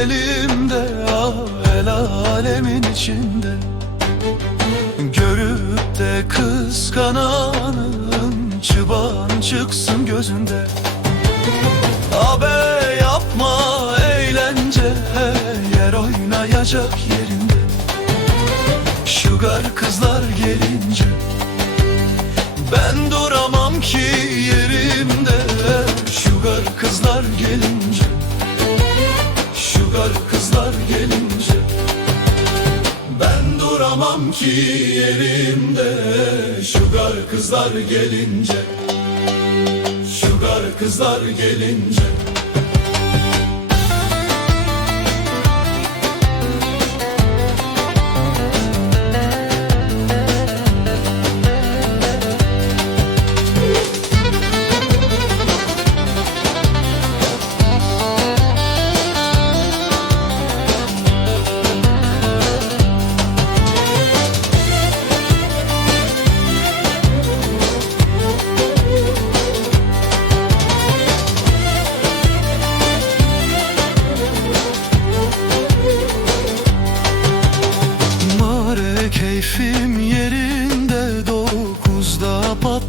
elimde ah el alemin içinde. Görüp de kıskananın çıban çıksın gözünde. Abe yapma eğlence yer oynayacak yerinde. Şugar kızlar gelince ben duramam ki duramam ki yerimde Şugar kızlar gelince Şugar kızlar gelince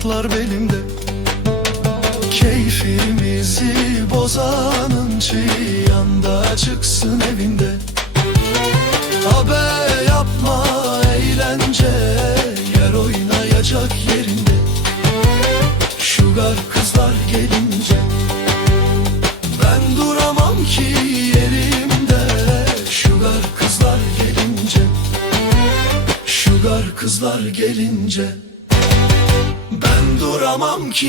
Dokuzda patlar belimde. Keyfimizi bozanın çıyanda çıksın evinde. Haber yapma eğlence Yer oynayacak yerinde. Şugar kızlar gelince Ben duramam ki yerimde. Şugar kızlar gelince Şugar kızlar gelince duramam ki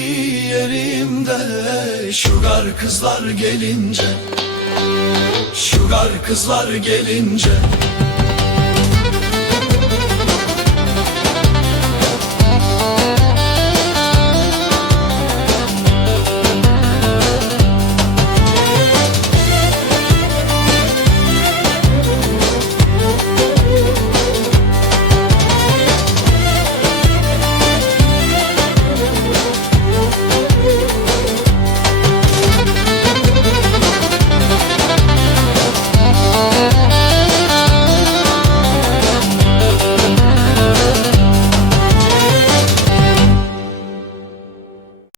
yerimde. Şugar kızlar gelince Şugar kızlar gelince